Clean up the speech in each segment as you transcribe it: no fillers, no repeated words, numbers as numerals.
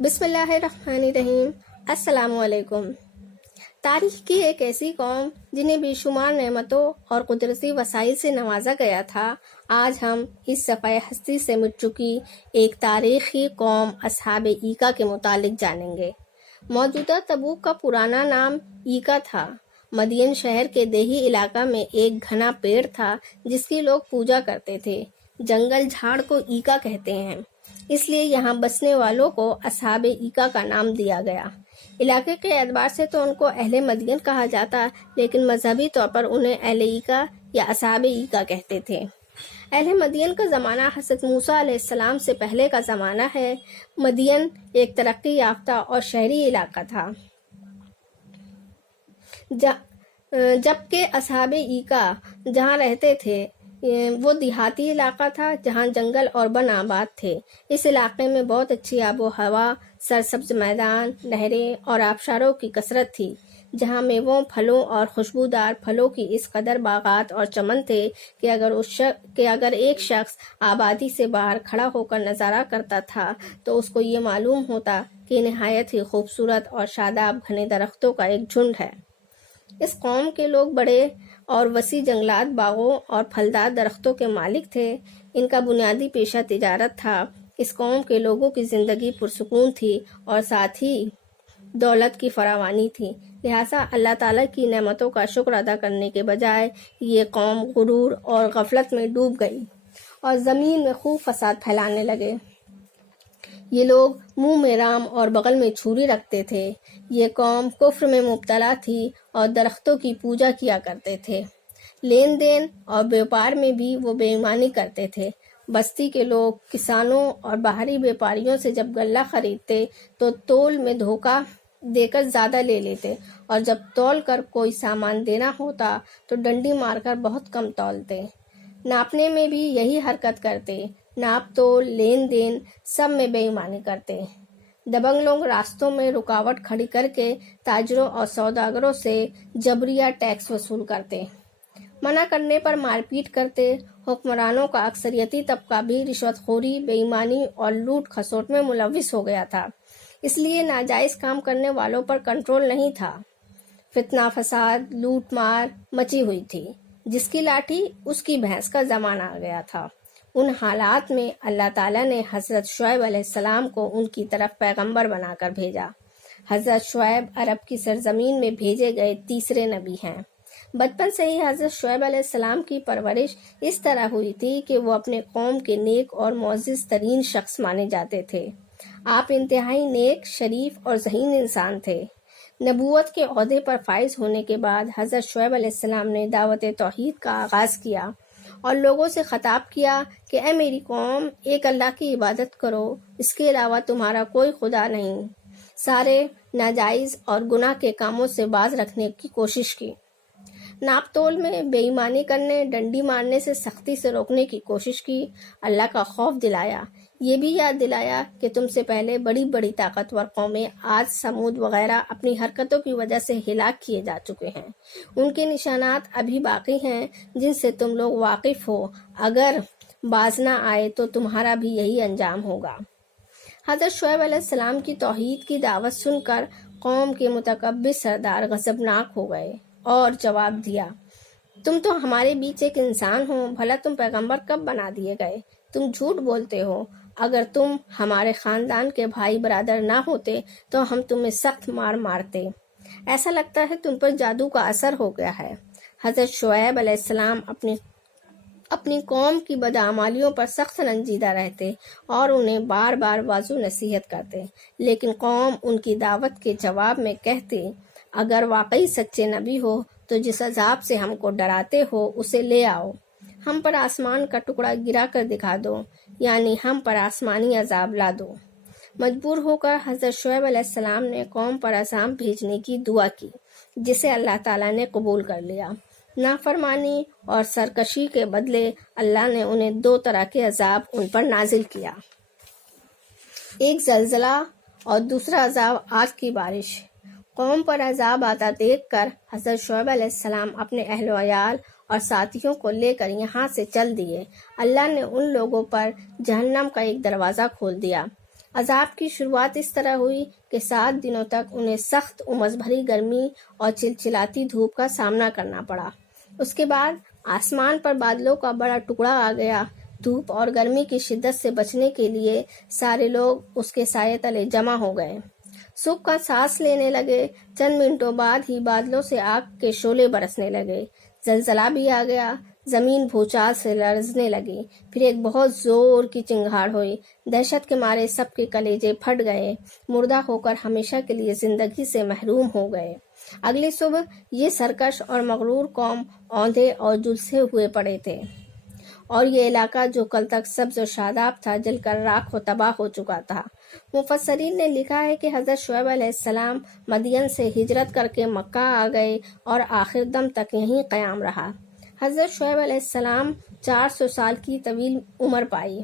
بسم اللہ الرحمن الرحیم۔ السلام علیکم۔ تاریخ کی ایک ایسی قوم جنہیں بے شمار نعمتوں اور قدرتی وسائل سے نوازا گیا تھا، آج ہم اس صفحہ ہستی سے مٹ چکی ایک تاریخی قوم اصحاب ایکا کے متعلق جانیں گے۔ موجودہ تبوک کا پرانا نام ایکا تھا۔ مدین شہر کے دیہی علاقہ میں ایک گھنا پیڑ تھا جس کی لوگ پوجا کرتے تھے۔ جنگل جھاڑ کو ایکا کہتے ہیں، اس لیے یہاں بسنے والوں کو اصحاب ایکا کا نام دیا گیا۔ علاقے کے اعتبار سے تو ان کو اہل مدین کہا جاتا، لیکن مذہبی طور پر انہیں اہل ایکا یا اصحاب ایکا کہتے تھے۔ اہل مدین کا زمانہ حضرت موسیٰ علیہ السلام سے پہلے کا زمانہ ہے۔ مدین ایک ترقی یافتہ اور شہری علاقہ تھا، جبکہ اصحاب ایکا جہاں رہتے تھے وہ دیہاتی علاقہ تھا جہاں جنگل اور بن آباد تھے۔ اس علاقے میں بہت اچھی آب و ہوا، سرسبز میدان، نہریں اور آبشاروں کی کثرت تھی، جہاں میووں، پھلوں اور خوشبودار پھلوں کی اس قدر باغات اور چمن تھے کہ اگر ایک شخص آبادی سے باہر کھڑا ہو کر نظارہ کرتا تھا تو اس کو یہ معلوم ہوتا کہ نہایت ہی خوبصورت اور شاداب گھنے درختوں کا ایک جھنڈ ہے۔ اس قوم کے لوگ بڑے اور وسیع جنگلات، باغوں اور پھلدار درختوں کے مالک تھے۔ ان کا بنیادی پیشہ تجارت تھا۔ اس قوم کے لوگوں کی زندگی پرسکون تھی اور ساتھ ہی دولت کی فراوانی تھی، لہٰذا اللہ تعالیٰ کی نعمتوں کا شکر ادا کرنے کے بجائے یہ قوم غرور اور غفلت میں ڈوب گئی اور زمین میں خوب فساد پھیلانے لگے۔ یہ لوگ منہ میں رام اور بغل میں چھری رکھتے تھے۔ یہ قوم کفر میں مبتلا تھی اور درختوں کی پوجا کیا کرتے تھے۔ لین دین اور بیوپار میں بھی وہ بے ایمانی کرتے تھے۔ بستی کے لوگ کسانوں اور باہری بیوپاریوں سے جب غلہ خریدتے تو تول میں دھوکہ دے کر زیادہ لے لیتے، اور جب تول کر کوئی سامان دینا ہوتا تو ڈنڈی مار کر بہت کم تولتے۔ ناپنے میں بھی یہی حرکت کرتے۔ ناپ تول، لین دین سب میں بے ایمانی کرتے۔ دبنگ لوگ راستوں میں رکاوٹ کھڑی کر کے تاجروں اور سوداگروں سے جبریہ ٹیکس وصول کرتے۔ منع کرنے پر مار پیٹ کرتے۔ حکمرانوں کا اکثریتی طبقہ بھی رشوت خوری، بے ایمانی اور لوٹ کھسوٹ میں ملوث ہو گیا تھا، اس لیے ناجائز کام کرنے والوں پر کنٹرول نہیں تھا۔ فتنہ فساد، لوٹ مار مچی ہوئی تھی۔ جس کی لاٹھی اس کی بھینس کا زمانہ آ گیا تھا۔ ان حالات میں اللہ تعالیٰ نے حضرت شعیب علیہ السلام کو ان کی طرف پیغمبر بنا کر بھیجا۔ حضرت شعیب عرب کی سرزمین میں بھیجے گئے تیسرے نبی ہیں۔ بچپن سے ہی حضرت شعیب علیہ السلام کی پرورش اس طرح ہوئی تھی کہ وہ اپنے قوم کے نیک اور معزز ترین شخص مانے جاتے تھے۔ آپ انتہائی نیک، شریف اور ذہین انسان تھے۔ نبوت کے عہدے پر فائز ہونے کے بعد حضرت شعیب علیہ السلام نے دعوت توحید کا آغاز کیا اور لوگوں سے خطاب کیا کہ اے میری قوم، ایک اللہ کی عبادت کرو، اس کے علاوہ تمہارا کوئی خدا نہیں۔ سارے ناجائز اور گناہ کے کاموں سے باز رکھنے کی کوشش کی۔ ناپ تول میں بے ایمانی کرنے، ڈنڈی مارنے سے سختی سے روکنے کی کوشش کی۔ اللہ کا خوف دلایا۔ یہ بھی یاد دلایا کہ تم سے پہلے بڑی بڑی طاقتور قومیں عاد، سمود وغیرہ اپنی حرکتوں کی وجہ سے ہلاک کیے جا چکے ہیں۔ ان کے نشانات ابھی باقی ہیں جن سے تم لوگ واقف ہو۔ اگر باز نہ آئے تو تمہارا بھی یہی انجام ہوگا۔ حضرت شعیب علیہ السلام کی توحید کی دعوت سن کر قوم کے متکبر سردار غضبناک ہو گئے اور جواب دیا، تم تو ہمارے بیچ ایک انسان ہو، بھلا تم پیغمبر کب بنا دیے گئے؟ تم جھوٹ بولتے ہو۔ اگر تم ہمارے خاندان کے بھائی برادر نہ ہوتے تو ہم تمہیں سخت مارتے۔ ایسا لگتا ہے تم پر جادو کا اثر ہو گیا ہے۔ حضرت شعیب علیہ السلام اپنی قوم کی بدعمالیوں پر سخت رنجیدہ رہتے اور انہیں بار بار واضح نصیحت کرتے، لیکن قوم ان کی دعوت کے جواب میں کہتے، اگر واقعی سچے نبی ہو تو جس عذاب سے ہم کو ڈراتے ہو اسے لے آؤ، ہم پر آسمان کا ٹکڑا گرا کر دکھا دو، یعنی ہم پر آسمانی عذاب لا دو۔ مجبور ہو کر حضرت شعیب علیہ السلام نے قوم پر عذاب بھیجنے کی دعا کی، جسے اللہ تعالیٰ نے قبول کر لیا۔ نافرمانی اور سرکشی کے بدلے اللہ نے انہیں دو طرح کے عذاب ان پر نازل کیا، ایک زلزلہ اور دوسرا عذاب آگ کی بارش۔ قوم پر عذاب آتا دیکھ کر حضرت شعیب علیہ السلام اپنے اہل و عیال اور ساتھیوں کو لے کر یہاں سے چل دیے۔ اللہ نے ان لوگوں پر جہنم کا ایک دروازہ کھول دیا۔ عذاب کی شروعات اس طرح ہوئی کہ 7 دنوں تک انہیں سخت امس بھری گرمی اور چلچلاتی دھوپ کا سامنا کرنا پڑا۔ اس کے بعد آسمان پر بادلوں کا بڑا ٹکڑا آ گیا۔ دھوپ اور گرمی کی شدت سے بچنے کے لیے سارے لوگ اس کے سائے تلے جمع ہو گئے۔ سکھ کا سانس لینے لگے۔ چند منٹوں بعد ہی بادلوں سے آگ کے شعلے برسنے لگے۔ زلزلہ بھی آ گیا۔ زمین بھوچال سے لرزنے لگی۔ پھر ایک بہت زور کی چنگھاڑ ہوئی۔ دہشت کے مارے سب کے کلیجے پھٹ گئے۔ مردہ ہو کر ہمیشہ کے لیے زندگی سے محروم ہو گئے۔ اگلی صبح یہ سرکش اور مغرور قوم اوندھے اور جھلسے ہوئے پڑے تھے، اور یہ علاقہ جو کل تک سبز و شاداب تھا جل کر راکھ و تباہ ہو چکا تھا۔ مفسرین نے لکھا ہے کہ حضرت شعیب علیہ السلام مدین سے ہجرت کر کے مکہ آ گئے اور آخر دم تک یہیں قیام رہا۔ حضرت شعیب علیہ السلام 400 سال کی طویل عمر پائی۔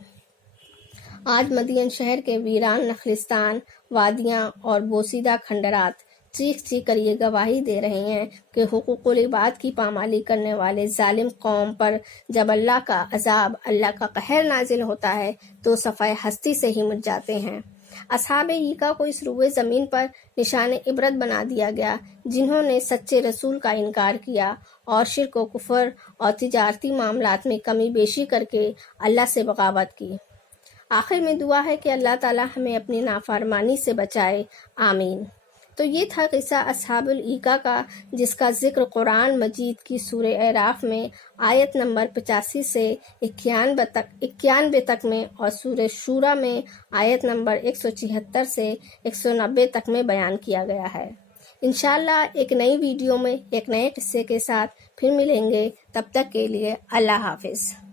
آج مدین شہر کے ویران نخلستان، وادیاں اور بوسیدہ کھنڈرات چیخ چیخ کر یہ گواہی دے رہے ہیں کہ حقوق العباد کی پامالی کرنے والے ظالم قوم پر جب اللہ کا عذاب، اللہ کا قہر نازل ہوتا ہے تو صفحہ ہستی سے ہی مٹ جاتے ہیں۔ اصحاب ایکا کو اس روئے زمین پر نشان عبرت بنا دیا گیا، جنہوں نے سچے رسول کا انکار کیا اور شرک و کفر اور تجارتی معاملات میں کمی بیشی کر کے اللہ سے بغاوت کی۔ آخر میں دعا ہے کہ اللہ تعالی ہمیں اپنی نافرمانی سے بچائے، آمین۔ تو یہ تھا قصہ اصحاب الایکا کا، جس کا ذکر قرآن مجید کی سورہ اعراف میں آیت نمبر 85 سے 91 تک میں اور سورہ شورى میں آیت نمبر 176 سے 190 تک میں بیان کیا گیا ہے۔ انشاءاللہ ایک نئی ویڈیو میں ایک نئے قصے کے ساتھ پھر ملیں گے۔ تب تک کے لیے اللہ حافظ۔